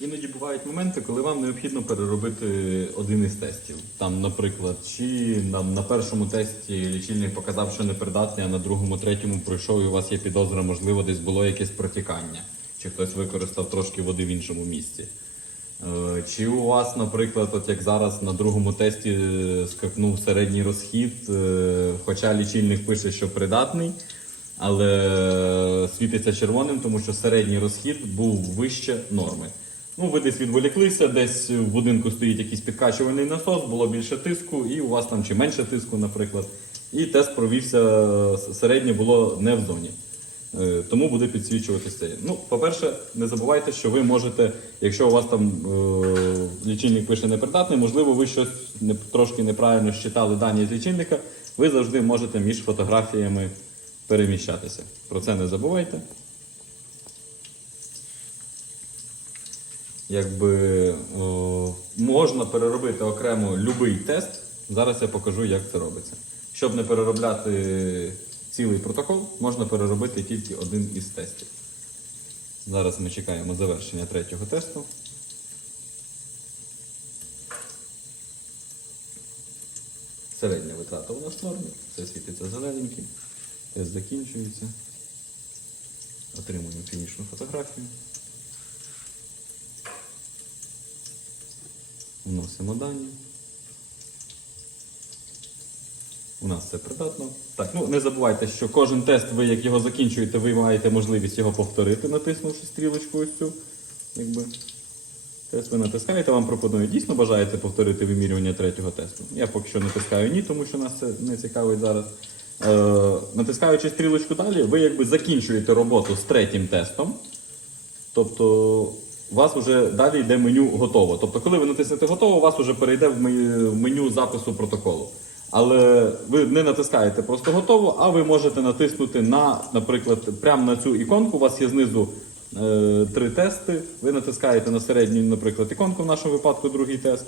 Іноді бувають моменти, коли вам необхідно переробити один із тестів. Там, наприклад, чи на, на першому тесті лічильник показав, що непридатний, а на другому, третьому пройшов, і у вас є підозра, можливо, десь було якесь протікання, чи хтось використав трошки води в іншому місці. Е, Чи у вас, наприклад, от як зараз на другому тесті е, скакнув середній розхід, е, хоча лічильник пише, що придатний, але світиться червоним, тому що середній розхід був вище норми. Ну, ви десь відволіклися, десь в будинку стоїть якийсь підкачувальний насос, було більше тиску, і у вас там чи менше тиску, наприклад. І тест провівся середнє було не в зоні. Е, Тому буде підсвічуватися. Ну, по-перше, не забувайте, що ви можете, якщо у вас там е, лічильник пише непридатний, можливо, ви щось не, трошки неправильно щитали дані з лічильника, ви завжди можете між фотографіями переміщатися. Про це не забувайте. Якби о, можна переробити окремо будь-який тест. Зараз я покажу, як це робиться. Щоб не переробляти цілий протокол, можна переробити тільки один із тестів. Зараз ми чекаємо завершення третього тесту. Середня витрата у нас нормі, все світиться зелененьким. Тест закінчується. Отримуємо фінішну фотографію. Вносимо дані. У нас все придатно. Так, ну не забувайте, що кожен тест, ви як його закінчуєте, ви маєте можливість його повторити, натиснувши стрілочку ось цю. Якби. Тест ви натискаєте, вам пропонують. Дійсно бажаєте повторити вимірювання третього тесту. Я поки що натискаю ні, тому що нас це не цікавить зараз. Е, натискаючи стрілочку далі, ви якби закінчуєте роботу з третім тестом. Тобто у вас вже далі йде меню готово. Тобто, коли ви натиснете готово, у вас вже перейде в меню запису протоколу. Але ви не натискаєте просто готово, а ви можете натиснути на, наприклад, прямо на цю іконку. У вас є знизу е, три тести. Ви натискаєте на середню, наприклад, іконку в нашому випадку другий тест.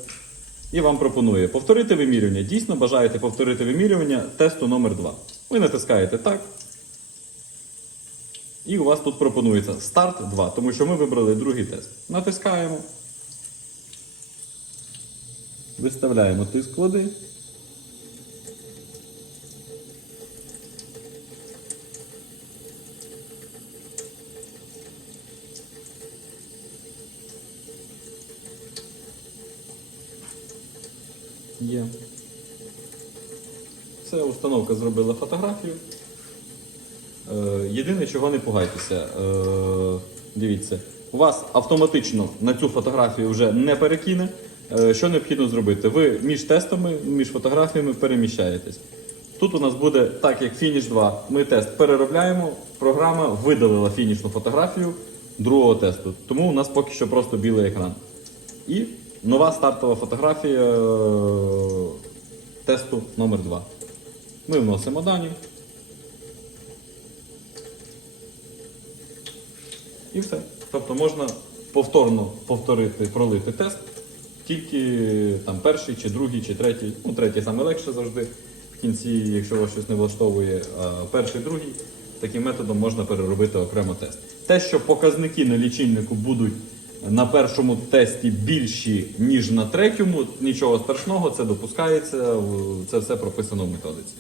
І вам пропонує повторити вимірювання. Дійсно бажаєте повторити вимірювання тесту номер 2 Ви натискаєте так. І у вас тут пропонується старт 2, тому що ми вибрали другий тест. Натискаємо. Виставляємо тиск води. Є. Все, установка зробила фотографію. Е, Єдине, чого не пугайтеся, е, дивіться, вас автоматично на цю фотографію вже не перекине. Е, Що необхідно зробити? Ви між тестами, між фотографіями переміщаєтесь. Тут у нас буде так, як фініш 2. Ми тест переробляємо, програма видалила фінішну фотографію другого тесту. Тому у нас поки що просто білий екран. І нова стартова фотографія тесту номер 2 Ми вносимо дані. І все. Тобто можна повторно повторити, пролити тест, тільки там перший, чи другий, чи третій. Ну, третій саме легше завжди. В кінці, якщо вас щось не влаштовує, а перший, другий, таким методом можна переробити окремо тест. Те, що показники на лічильнику будуть на першому тесті більші, ніж на третьому, нічого страшного, це допускається, це все прописано в методиці.